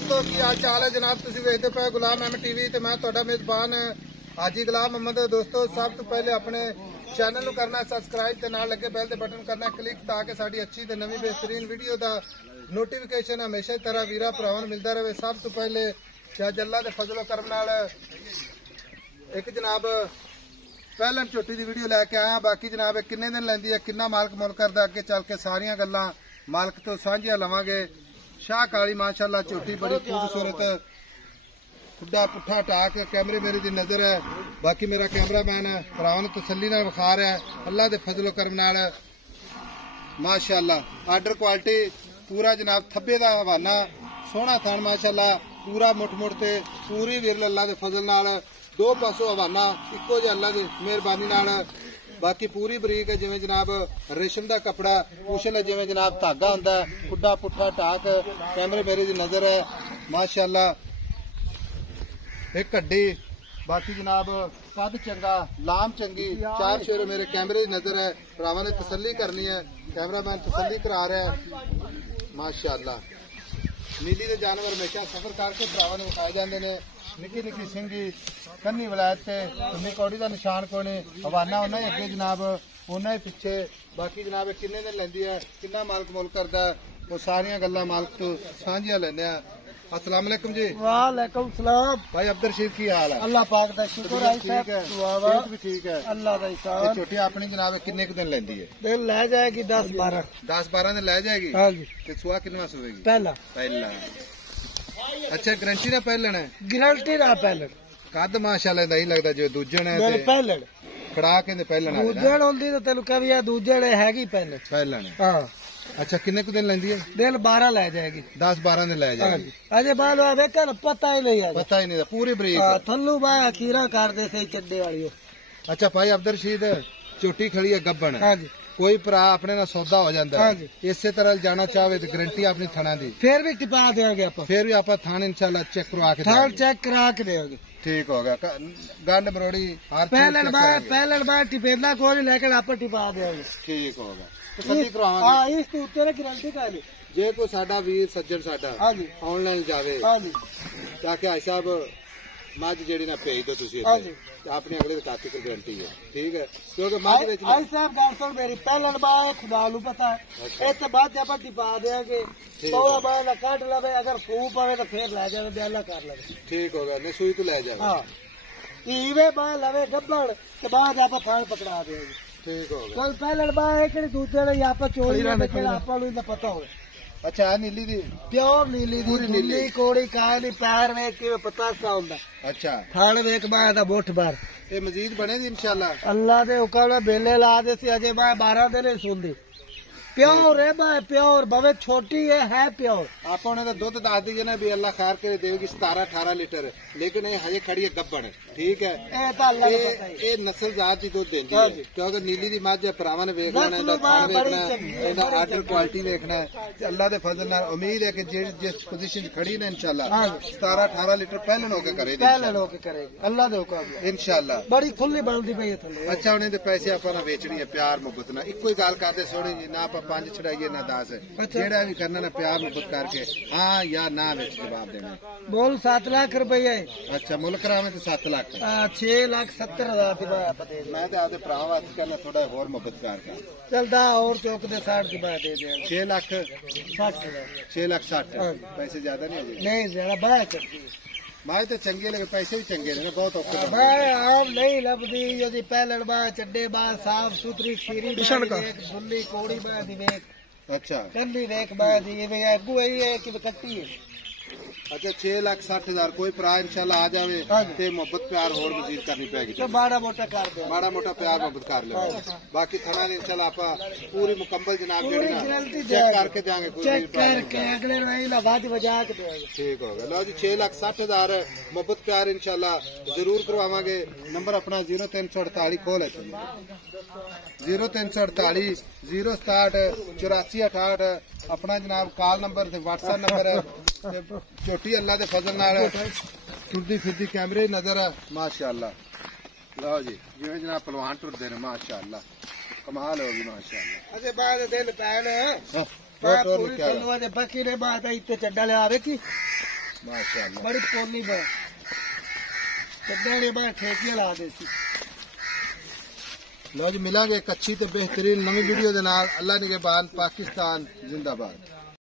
दोस्तों की हाल चाल है जनाब। तुसीं वेखदे पे गुलाम अहमद टीवी ते मैं तुहाडा मेजबान हाजी गुलाम अहमद। दोस्तों सब तो पहले अपने चैनल को करना सबसक्राइब ते नाल लगे बैल दे बटन करना क्लिक ताकि साडी अच्छी ते नवी बेहतरीन वीडियो दा नोटिफिकेशन हमेशा तरह वीरा भरावां नूं मिलदा रहे। सब तो पहले शायद अल्लाह दे फजलो करम नाल एक जनाब पहलन झोटी दी वीडियो लैके आया। बाकी जनाब किन्ने दिन लैंदी है, किन्ना मालक मुल करदा, अगे चल के सारियां गल्लां मालक तो सांझियां लवांगे। शाह काली माशाअल्लाह झोटी बड़ी खूबसूरत, खुड्डा पुट्ठा टाक, कैमरे मेरे दी नजर है। बाकी मेरा कैमरामैन भरावां नूं तसल्ली नाल विखा रहा है अल्लाह दे फजलो करम नाल माशाअल्लाह। आर्डर क्वालिटी पूरा जनाब, थब्बे दा हवाना सोहना थान माशाअल्लाह, पूरा मुठ मुठ ते पूरी विरल अल्लाह दे फजल नाल दो पासों हवाना इको जिहा अल्लाह दी मेहरबानी नाल। बाकी पूरी बरीक है जिवें जनाब रेशम दा कपड़ा, कुशल है जिवें जनाब धागा हुंदा, खुड्डा पुट्ठा टाक, कैमरे मेरे दी नजर है माशाअल्लाह। एक कड्डी, बाकी जनाब कद चंगा, लाम चंगी, चार शेर मेरे कैमरे की नजर है। भरावां ने तसल्ली करनी है, कैमरामैन तसल्ली करा रहा है माशाअल्लाह। नीली दे जानवर हमेशा सफर करके भरावां ने विखाए जाते हैं। निकी निकी सिंगी कन्नी वलैत से सुन्नी कौड़ी का निशान कोई नहीं, हवाना उन्ना ही अगे जनाब उन्ना ही पिछे। बाकी जनाब किन्ने दिन लैंदी है, किन्ना मालक मुल करदा, वो सारियां गल्लां मालक तो सांझियां लैंदे आ। अस्सलाम वालेकुम जी। वालेकुम सलाम भाई अब्दुल रशीद की हाल है? अल्लाह पाक दा शुक्र है, ठीक है, सेहत भी ठीक है अल्लाह दा एहसान। छोटी अपनी जनाब किन्ने दिन लैंदी है? दिन ले जाएगी 10-12 दिन लै जाएगी। हाँ जी। ते सुआ किन्नवा सुवेगी? पहला। अच्छा गारंटी ना पहलन है? गारंटी ना पहलन। कद माशाअल्लाह नहीं लगता जो दूजन है पहलन खड़ा के पहलन दूजन होंदी तो तेन कभी दूजन हैगी पहलन। हाँ। अच्छा किन्ने को दिन लेंदी है? दिन 12 ले जाएगी। 10-12 दिन ले जाएगी। अजय बाल वेखा ना पता ही नहीं है, पता ही नहीं पूरी बरीक थल्लू बाय कीरा कर दे सही चड्डे वाली। अच्छा भाई अब्दुल रशीद झोटी खड़ी है गब्बन, हाँ जी। कोई भरा अपने ना सौदा हो जाता है, इसे तरह जाना चाहे तो गारंटी अपनी थाना दी फिर भी टिपा देंगे आप, फिर भी आप थान इंशाल्लाह चेक करवा के थान चेक करा के देंगे। ठीक होगा। गंड मरोड़ी पहलन बार टिपेला को नहीं, लेकिन आप टिपा देंगे। ठीक होगा, तसल्ली करवावांगे। इस उत्ते गारंटी का नहीं। जे कोई साडा वीर सज्जन साडा ऑनलाइन जावे ताकि भाई साहब मझ जेड़ी ना भेज दो तुसी अपने अगले खाते की गारंटी है। ठीक है, क्योंकि मझ बेच भाई साहब गाल सुन मेरी, पहलन बार खुदा नूं पता है, इस बाद आप टिपा देंगे तो बाद कट लवे, अगर फूप आवे तो फिर ले जावे, ब्याला कर लवे। ठीक होगा, ने सुई तो ले जावे। हां ईवे बार लवे गब्बड़ के बाद आप थान पकड़ा देंगे। ठीक होगा। कल पहलन बार एक दूसरे ने आप चोरी ना जेड़ा आपा नूं पता हो। अच्छा नीली दी प्योर नीली दी, नीली कोड़ी काली पैर वेख के पता सा हुंदा। अच्छा थान वेख बाय दा बोठ बार ये मजीद बने दी इंशाल्लाह अल्लाह दे हुक्म नाल बेले ला दे सी। अजय बाय 12 दिन सुनदी प्योर है बाय प्योर, भवे छोटी है प्योर। आप तो दुध दस दीजिए ना भी अल्लाह खैर करे देगी 17-18 लीटर, लेकिन ये हजे खड़ी है गब्बन। ठीक है, ये नस्ल जात की दुध देंदी है, क्योंकि नीली दी मझ भरावां ने वेखना है, आर्डर क्वालिटी देखना है। अल्लाह दे फजल नाल उम्मीद है कि जिस पोजीशन खड़ी ने इंशाल्लाह 17-18 लीटर पहलन होके करेगी, अल्लाह दे हुक्म इंशाल्लाह। बड़ी खुली बनदी पई है थल्ले। अच्छा उन्हें दे पैसे आपा ना बेचनी है प्यार मुहब्बत ना, इको ही गल करदे सोनी जी, ना 5 छड़ाइए ना 10, जेड़ा भी करना ना प्यार मुहब्बत करके हाँ या ना विच जवाब देना। बोल 7 लाख रुपये। अच्छा मुल करावे तो 7 लाख 6,70,000 मैं तो आपके भरा वास्ते करना थोड़ा होर मुहब्बत करके चलदा और चौक दे 60 की बात दे दे 6,60,000 पैसे ज्यादा नहीं ज्यादा बड़ा चलती माए तो चंगे लगे, पैसे भी चंगे लगे, बहुत औखे आम नहीं लभदी। यदि पहलन बा चड्डे बा साफ सुथरी खीरी सुन्नी कोड़ी बा दी वेख। अच्छा कन्नी वेख बा दी वे अगू यही है कि कट्टी है। अच्छा 6,60,000 कोई भरा इंशाल्लाह आ जावे ते मोहब्बत प्यार होर मजीद करनी पैगी, माड़ा मोटा कर दे, माड़ा मोटा प्यार मोहब्बत कर ले। बाकी थाना ने इंशाल्लाह आपा पूरी मुकम्मल जनाब जेड़ी ना चेक करके देंगे, चेक करके अगले नहीं लगा दी बजा के देंगे। ठीक होगा। लो जी 6,60,000 मोहब्बत प्यार इंशाल्लाह जरूर करवावांगे। नंबर अपना 0348 खोल है 0348 067 8468 अपना जनाब कॉल नंबर से व्हाट्सएप नंबर है। छोटी अल्लाह के फजल नाल टुरदी फिरदी कैमरे नजर है माशाअल्लाह। लो जी जिवें जनाब पहलवान टुरदे ने माशाअल्लाह, कमाल होगी माशाअल्लाह। अजे बाद दिन पैन पूरी तलवा दे बाकी ने बात इत्ते चड्डा ले आवे की माशाअल्लाह बड़ी पोली बे कद्दाने बाहर ठेके ला देसी। लो जी मिलांगे एक अच्छी ते बेहतरीन नवी वीडियो दे नाल। अल्लाह निगहबान, पाकिस्तान जिंदाबाद।